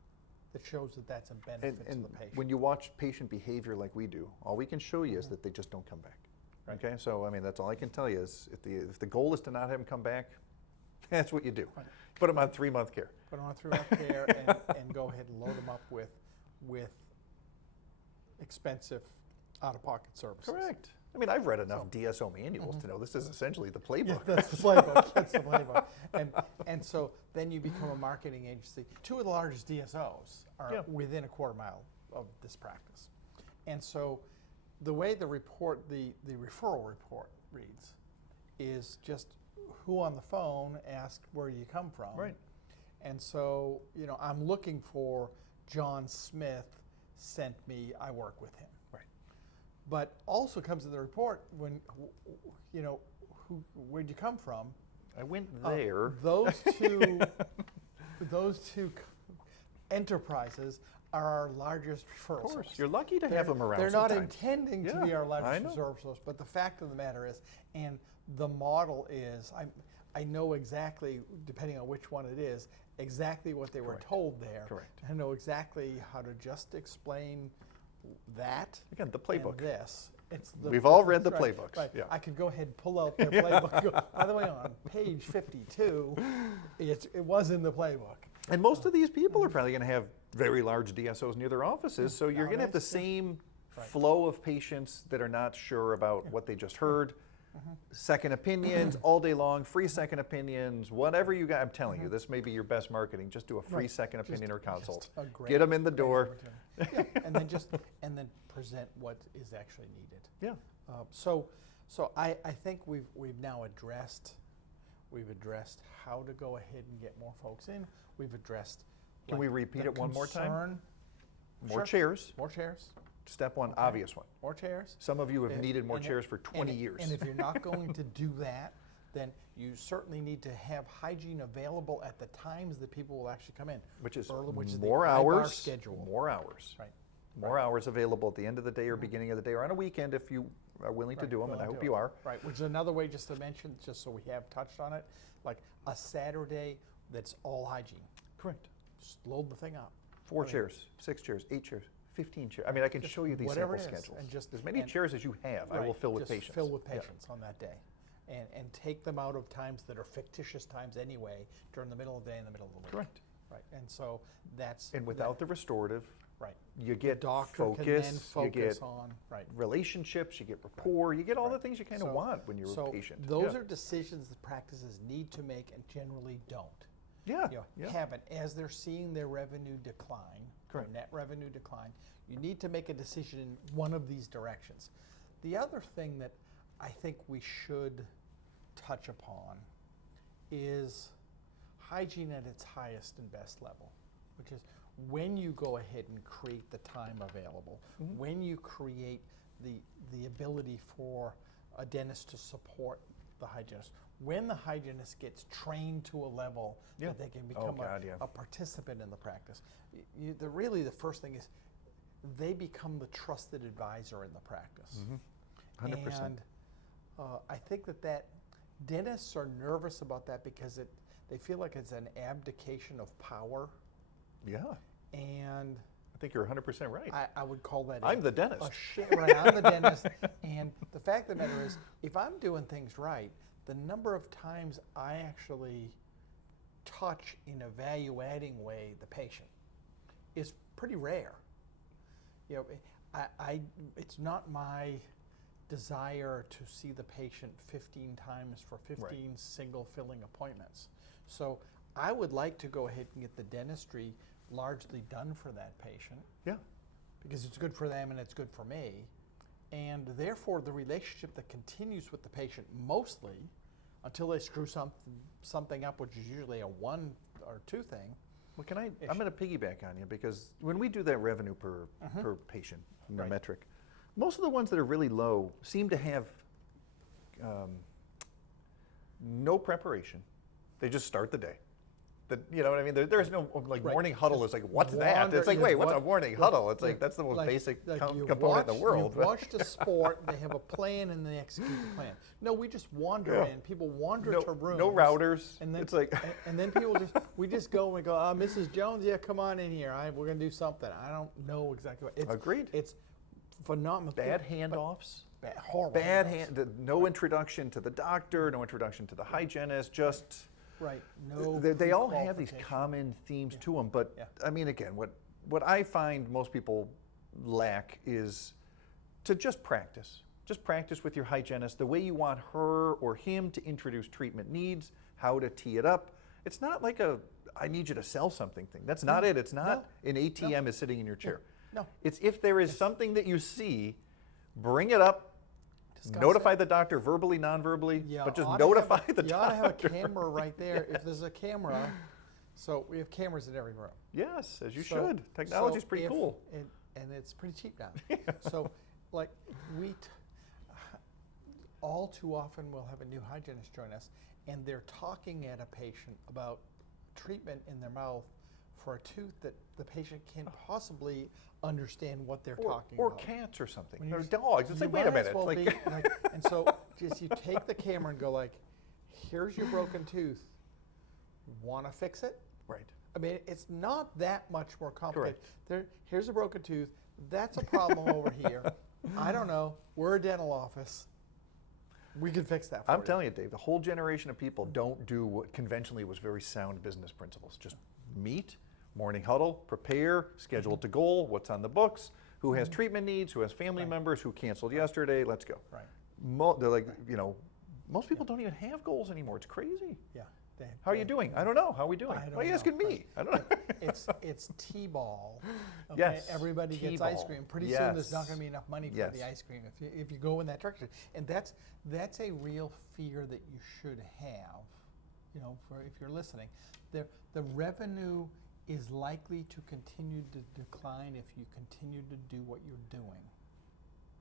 that shows that that's a benefit to the patient. When you watch patient behavior like we do, all we can show you is that they just don't come back. Right. Okay, so I mean, that's all I can tell you is if the goal is to not have them come back, that's what you do. Right. Put them on 3-month care. Put them on 3-month care and go ahead and load them up with expensive out-of-pocket services. Correct. I mean, I've read enough DSO manuals to know this is essentially the playbook. Yeah, that's the playbook. That's the playbook. And so then you become a marketing agency. 2 of the largest DSOs are within a quarter mile of this practice. And so the way the referral report reads is just who on the phone asked where you come from. Right. And so, you know, I'm looking for John Smith sent me, I work with him. Right. But also comes in the report when, you know, where'd you come from? I went there. Those two enterprises are our largest referral Of course, source. you're lucky to have them around. They're sometimes. not intending to be our largest know. referral source, but the fact of the matter is, and the model is, I know exactly, depending on which one it is, exactly what they were told there. Correct. I know exactly how to just explain that. Again, the playbook. And this. We've all read the right, playbooks. Right. Yeah. I could go ahead and pull out their playbook. And go, by the way, on page 52, it was in the playbook. And most of these people are probably going to have very large DSOs near their offices, so you're going to have the same flow of patients that are not sure about what they just heard. Second opinions all day long, free second opinions, whatever you got. I'm telling you, this may be your best marketing. Just do a free second opinion or consult. Get them in the door. And then present what is actually needed. Yeah. So I think we've now addressed how to go ahead and get more folks in. We've addressed. Can we repeat it one more time? More Sure. chairs. More chairs. Step one, obvious one. More chairs. Some of you have needed more And- chairs for 20 years. And if you're not going to do that, then you certainly need to have hygiene available at the times that people will actually come in. which is the more IBAR hours. schedule. More hours. Right. More hours available at the end of the day or beginning of the day or on a weekend if you are willing to do them, and I hope you are. Right, which is another way just to mention, just so we have touched on it, like a Saturday that's all hygiene. Correct. Just load the thing up. 4 chairs, 6 chairs, 8 chairs, 15 chairs. I mean, I can show you these whatever sample it is, schedules. and just- as many and- chairs as you have, I will fill with just patients. fill with Yeah. patients on that day. And take them out of times that are fictitious times anyway, during the middle of the day and the middle of the week. Correct. Right, and so that's. And without the restorative, Right. you get Doctor focus, can then you focus get on, right. relationships, you get rapport, you get all the things you kind of So- want when you're so a patient. those Yeah. are decisions that practices need to make and generally don't. Yeah, You know, yeah. haven't, as they're seeing their revenue decline, their Correct. net revenue decline, you need to make a decision in one of these directions. The other thing that I think we should touch upon is hygiene at its highest and best level, which is when you go ahead and create the time available, when you create the ability for a dentist to support the hygienist, when the hygienist gets trained to a level that they can become a participant in the practice. Really the first thing is they become the trusted advisor in the practice. 100%. And I think that dentists are nervous about that because they feel like it's an abdication of power. Yeah, And I think you're 100% right. I would call that I'm the dentist. Right, I'm the dentist. And the fact of the matter is, if I'm doing things right, the number of times I actually touch in a value-adding way the patient is pretty rare. You know, it's not my desire to see the patient 15 times for 15 single filling appointments. So I would like to go ahead and get the dentistry largely done for that patient. Yeah. Because it's good for them and it's good for me. And therefore the relationship that continues with the patient mostly until they screw something up, which is usually a 1 or 2 thing. Well, I'm going to piggyback on you because when we do that revenue per patient metric, most of the ones that are really low seem to have no preparation. They just start the day. you know what I mean? There's no like Right. morning huddle. Just It's like, what's that? It's like, yeah, wait, what's a morning huddle? It's like, yeah, that's the most basic you've component in the world. You've watched a sport, they have a plan, and they execute the plan. No, we just wander in. People wander to rooms. No routers. And then, it's like, and then people we just go and we go, Mrs. Jones, yeah, come on in here. We're going to do something. I don't know exactly what. Agreed. It's phenomenal. bad handoffs. Horrible. No introduction to the doctor, no introduction to the hygienist, just. Right. No. They all have these pre-qualification. common themes to them, but Yeah. I mean, again, what I find most people lack is to just practice. Just practice with your hygienist the way you want her or him to introduce treatment needs, how to tee it up. It's not like I need you to sell something thing. That's not it. It's not an ATM is sitting in your chair. No. It's if there is something that you see, bring it up. Discuss Notify it. the doctor verbally, non-verbally, Yeah, but just ought to notify have, the you doctor. ought to have a camera right there. If there's a camera, so we have cameras in every room. Yes, as you So- should. Technology's so pretty if- cool. and it's pretty cheap now. So, like, all too often we'll have a new hygienist join us, and they're talking at a patient about treatment in their mouth for a tooth that the patient can't possibly understand what they're talking Or about. cats or something, When or you- dogs. It's you like, wait a might as minute. well Like, be, and so just you take the camera and go like, here's your broken tooth. Want to fix it? right. I mean, it's not that much more complicated. Here's a broken tooth. That's a problem over here. I don't know. We're a dental office. We can fix that for I'm you. telling you, Dave, the whole generation of people don't do what conventionally was very sound business principles. Just meet, morning huddle, prepare, schedule to goal, what's on the books, who has treatment needs, who has family Right. members, who canceled yesterday, let's go. Right. They're like, most people don't even have goals anymore. It's crazy. Yeah. How are you doing? I don't know. How are we doing? I don't Why are you know. asking me? I don't know. It's T-ball. Okay? Yes, Everybody gets T-ball. ice cream. Pretty soon there's not Yes. going to be enough money for Yes. the ice cream if you go in that direction. And that's a real fear that you should have. For if you're listening, the revenue is likely to continue to decline if you continue to do what you're doing.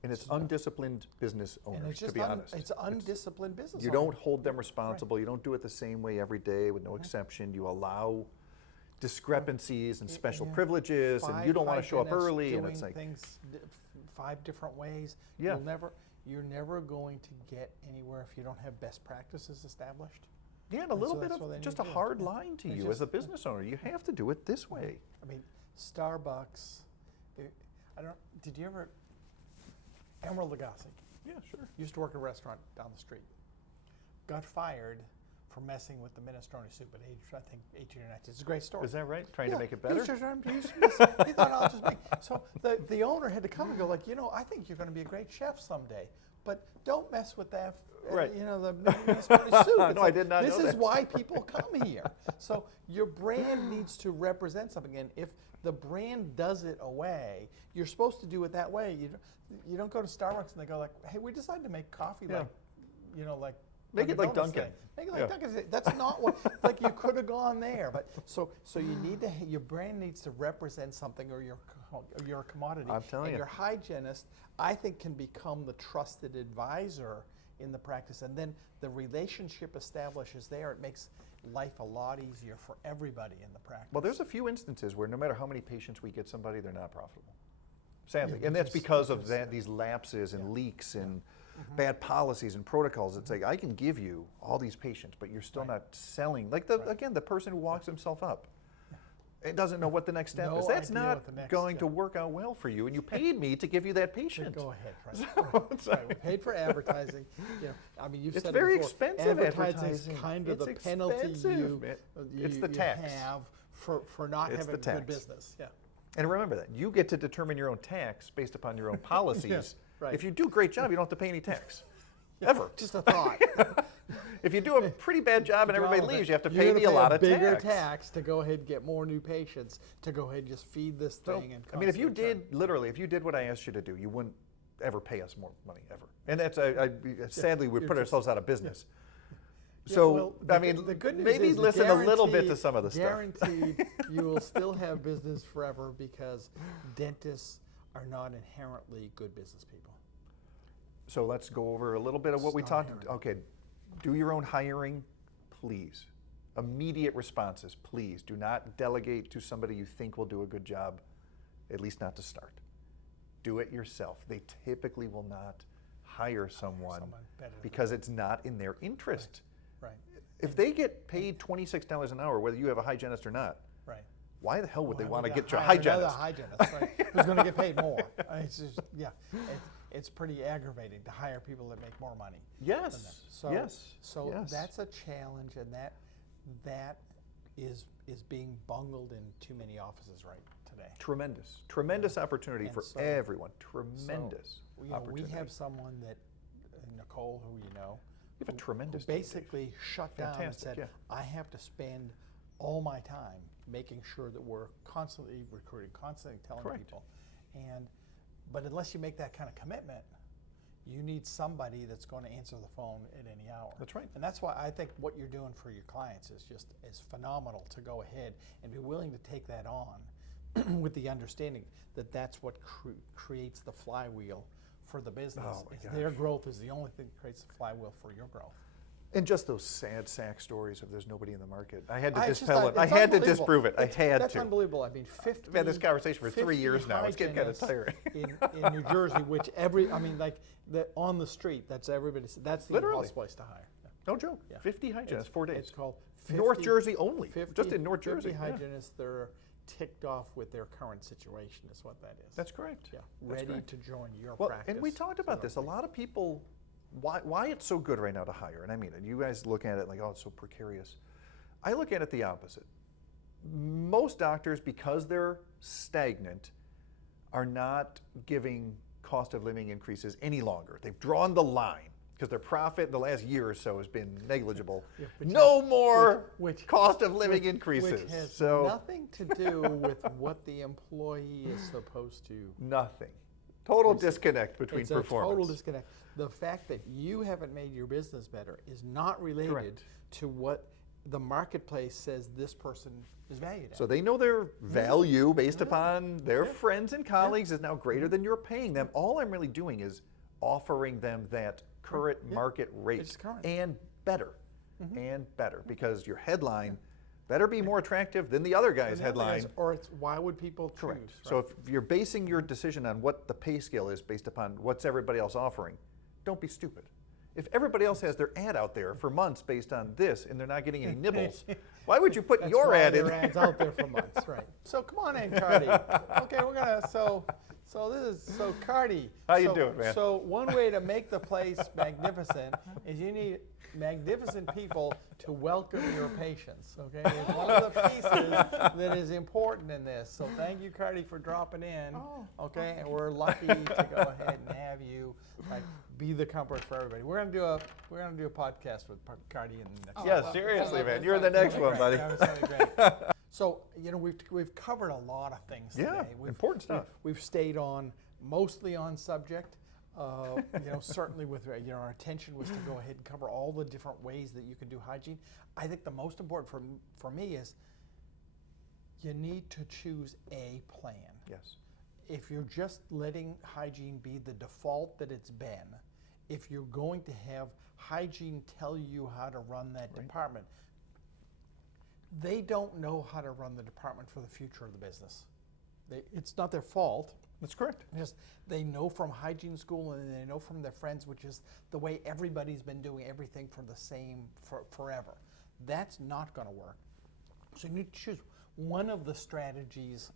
And it's undisciplined business And owners, it's to just be honest. it's undisciplined business. You owner. don't hold them responsible. You don't do it the same way every day with no exception. You allow discrepancies and special Yeah. privileges, and Five you don't want to show up hygienists early, and doing it's like, things 5 different ways. Yeah. You're never going to get anywhere if you don't have best practices established. yeah, and a little so bit that's what they of need just to a do. hard Yeah. line to It's you as just- a business owner. You have to do it this way. I mean, Starbucks. Did you ever? Emerald Lagasse Yeah, sure. used to work at a restaurant down the street. Got fired for messing with the minestrone soup at age, I think, 18 or 19. It's a great story. Is that right? Trying to make it He was better? just, he was just messing- he thought I'll just make. So the owner had to come and go like, I think you're going to be a great chef someday, but don't mess with that. Right. The minestrone soup. It's No, I did not This know is that. why people come here. So your brand needs to represent something, and if the brand does it away, you're supposed to do it that way. You don't go to Starbucks and they go like, hey, we decided to make coffee Yeah. like. Make it like Donuts Dunkin'. thing. Make it like Yeah. Dunkin'. That's not what. Like you could have gone there, but so you need to. Your brand needs to represent something, or your commodity. I'm telling and you. your hygienist, I think, can become the trusted advisor in the practice, and then the relationship establishes there. It makes life a lot easier for everybody in the practice. Well, there's a few instances where no matter how many patients we get somebody, they're not profitable. Sadly. Yeah, And that's because- because of because, that, these lapses and yeah. leaks and bad policies and protocols. It's like, I can give you all these patients, but you're still Right. not selling. Like, again, the person who walks himself up. It doesn't know what the next step No is. That's idea not what the next going to step. work out well for you. And you paid me to give you that patient. Go ahead, right? So it's Right, we paid for advertising. I mean, you've It's said very it before. expensive Advertising is advertising. kind of It's the penalty expensive, man. It's the you tax. have for not It's having the good tax. business. Yeah. And remember that. You get to determine your own tax based upon your own policies. right. If you do a great job, you don't have to pay any tax. Ever. Just a thought. If you do a pretty bad job and everybody Job, leaves, you have to you're pay gonna me a lot of bigger tax. to go ahead and get more new patients, to go ahead and just feed this So, thing. And I mean, if you constantly did, literally, if you did what I asked you to do, you wouldn't ever pay us more money, ever. And that's, sadly, we you're put just- ourselves out of business. Yeah, So, well, I the mean, good news maybe is listen a little bit to some of the stuff. Guaranteed, you will still have business forever because dentists are not inherently good business people. So let's go over a little bit of what we Start talked. hiring. Okay, do your own hiring, please. immediate responses, please do not delegate to somebody you think will do a good job, at least not to start. Do it yourself. They typically will not hire someone because it's not in their interest. Right. If they get paid $26 an hour, whether you have a hygienist or not, Right. why the hell would they want to get you you a hygienist? Another hygienist, right? Who's going to get paid more? I mean, it's just, yeah, it's pretty aggravating to hire people that make more money. Yes. So, yes. So yes. that's a challenge, and that is being bungled in too many offices right today. Tremendous opportunity And for so- everyone. Tremendous opportunity. We have someone that, Nicole, who you know, You have a tremendous who team, basically shut down and Fantastic, said, yeah. I have to spend all my time making sure that we're constantly recruiting, constantly telling Correct. people. But unless you make that kind of commitment, you need somebody that's going to answer the phone at any hour. That's right. And that's why I think what you're doing for your clients is phenomenal, to go ahead and be willing to take that on with the understanding that that's what creates the flywheel for the business. Oh my is gosh. their growth is the only thing that creates the flywheel for your growth. And just those sad sack stories of there's nobody in the market. I had to It's just dispel it. I it's had to unbelievable. disprove it. That's to. unbelievable. I mean, 50. I've had this conversation for 3 years 50 now. It's getting kind of hygienists tiring. in New Jersey, which on the street, that's everybody. That's the Literally. impossible place to hire. No joke. Yeah. 50 hygienists, 4 days. It's called North Jersey only. 50, Just in North 50 Jersey. Yeah. hygienists, they're ticked off with their current situation, is what that is. That's correct. Yeah, That's ready correct. to join your Well, practice. and we talked about this. A lot of people, why it's so good right now to hire, and I mean it. You guys look at it like, oh, it's so precarious. I look at it the opposite. Most doctors, because they're stagnant, are not giving cost of living increases any longer. They've drawn the line because their profit in the last year or so has been negligible. Yeah, No more which- cost of living increases. Which has so nothing to do with what the employee is supposed to. nothing. Total disconnect between It's performance. a total disconnect. The fact that you haven't made your business better is not related Correct. to what the marketplace says this person is valued at. So they know their value based upon their friends and colleagues is now greater than you're paying them. All I'm really doing is offering them that current market rate It's current. and better, because your headline better be more attractive than the other guy's And the other headline. guys- or it's why would people choose? Correct. Right? So if you're basing your decision on what the pay scale is based upon what's everybody else offering, don't be stupid. If everybody else has their ad out there for months based on this and they're not getting any nibbles, why would you put That's your why ad in their there? ad's out there for months, right? So come on in, Cardi. Okay, we're gonna so Cardi. How you doing, man? So one way to make the place magnificent is you need magnificent people to welcome your patients. Okay, it's one of the pieces that is important in this. So thank you, Cardi, for dropping in. Okay, and we're lucky to go ahead and have you be the comfort for everybody. We're gonna do a podcast with Cardi in the next. Yeah, seriously, man. You're the next one, buddy. That was really great. So we've covered a lot of things Yeah, today. important stuff. We've stayed mostly on subject. Certainly with our intention was to go ahead and cover all the different ways that you can do hygiene. I think the most important for me is you need to choose a plan. Yes. If you're just letting hygiene be the default that it's been, if you're going to have hygiene tell you how to run that department, they don't know how to run the department for the future of the business. It's not their fault. That's correct. Just they know from hygiene school and they know from their friends, which is the way everybody's been doing everything for the same forever. That's not going to work. So you need to choose one of the strategies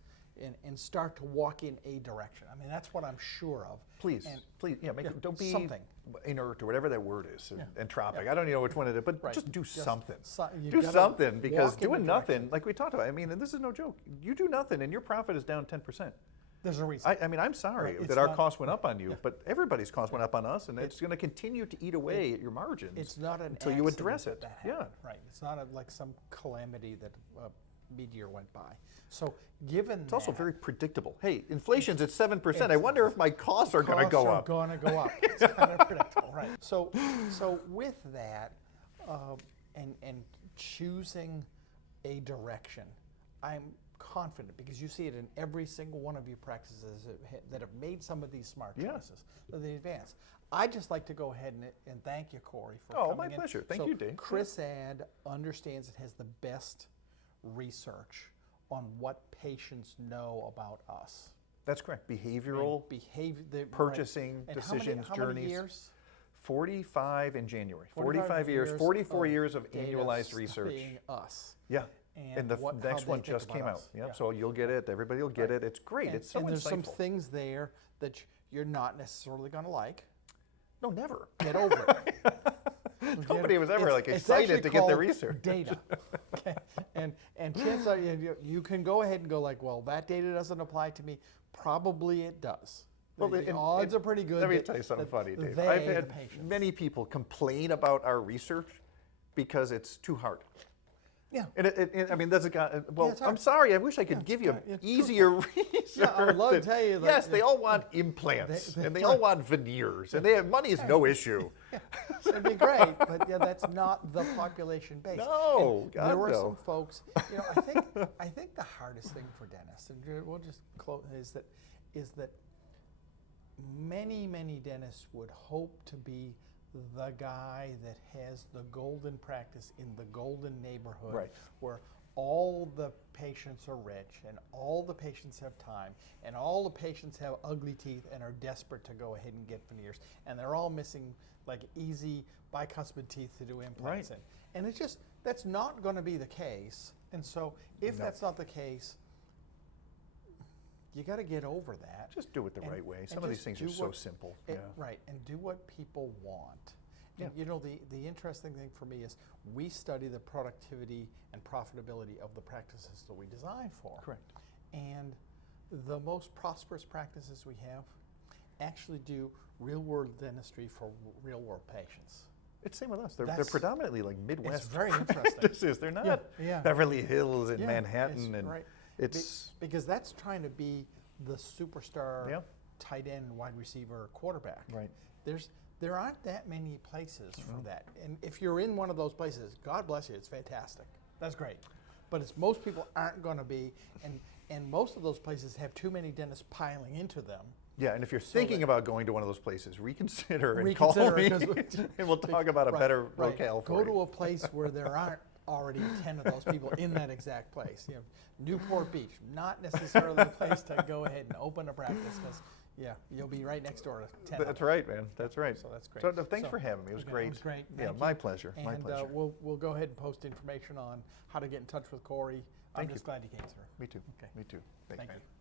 and start to walk in a direction. I mean, that's what I'm sure of. Please, And don't be something. inert or whatever that word is, entropic. I don't even know which one it is, but just do something. You Do gotta something, because walk in the doing nothing, direction. like we talked about, I mean, and this is no joke, you do nothing and your profit is down 10%. There's a reason. I mean, I'm sorry Right, it's that our not- costs went up on you, but everybody's costs went up on us, and it's going to continue to eat away at your margins It's not an until you accident address that it. that Yeah. happened, right. It's not like some calamity that a meteor went by. So given It's also very predictable. Hey, inflation's at 7%. I wonder if my costs are going to go up. Going to go up. It's kind of predictable, right? So with that, and choosing a direction, I'm confident, because you see it in every single one of your practices that have made some of these smart choices, that they advance. I'd just like to go ahead and thank you, Cory, for coming in. Oh, my pleasure. Thank you, Dave. Chris Add understands it has the best research on what patients know about us. That's correct. Behavioral, purchasing, right. decisions, how journeys. Many years? 45 in January. 45 years, 44 years of annualized research. Us. Yeah. And the next one just came out. Yep. Yeah. So you'll get it. Everybody will get it. It's great. It's so and there's insightful. some things there that you're not necessarily going to like. No, never. Get over it. Nobody was ever excited to get the research. Data. Okay. And chances are you can go ahead and go like, well, that data doesn't apply to me. Probably it does. Well, the odds are pretty good. Let me tell you something funny, Dave. I've had many people complain about our research because it's too hard. Yeah. And I mean, that's a guy. Well, I'm sorry. I wish I could give you easier research. Yeah, I would love to tell you that. Yes, they all want implants, and they all want veneers, and they have money is no issue. Yeah. It'd be great, but that's not the population base. No, and God, there were no. some folks. I think the hardest thing for dentists, and we'll just close, is that many dentists would hope to be the guy that has the golden practice in the golden neighborhood, where all the patients are rich and all the patients have time and all the patients have ugly teeth and are desperate to go ahead and get veneers, and they're all missing like easy bicuspid teeth to do implants in. And it's just, that's not going to be the case. And so if that's not the case, you got to get over that. Just do it the right way. Some of these things are so simple. Right, and do what people want. And the interesting thing for me is we study the productivity and profitability of the practices that we design for. Correct. And the most prosperous practices we have actually do real-world dentistry for real-world patients. It's the same with us. They're predominantly like Midwest. It's very interesting. Practices. They're not Beverly Hills and Manhattan, it's because that's trying to be the superstar tight end, wide receiver, quarterback. Right. There aren't that many places for that. And if you're in one of those places, God bless you, it's fantastic. That's great. But most people aren't going to be, and most of those places have too many dentists piling into them. Yeah, and if you're thinking about going to one of those places, reconsider and call me, and we'll talk about a better locale for you. Go to a place where there aren't already 10 of those people in that exact place. Newport Beach, not necessarily the place to go ahead and open a practice, because you'll be right next door to 10. That's right, man. That's right. So that's great. So thanks for having me. It was great. It was great. Yeah, my pleasure. And my pleasure. we'll go ahead and post information on how to get in touch with Cory. I'm just glad you came through. Me too. Okay. Me too. Thanks, Thank man. you.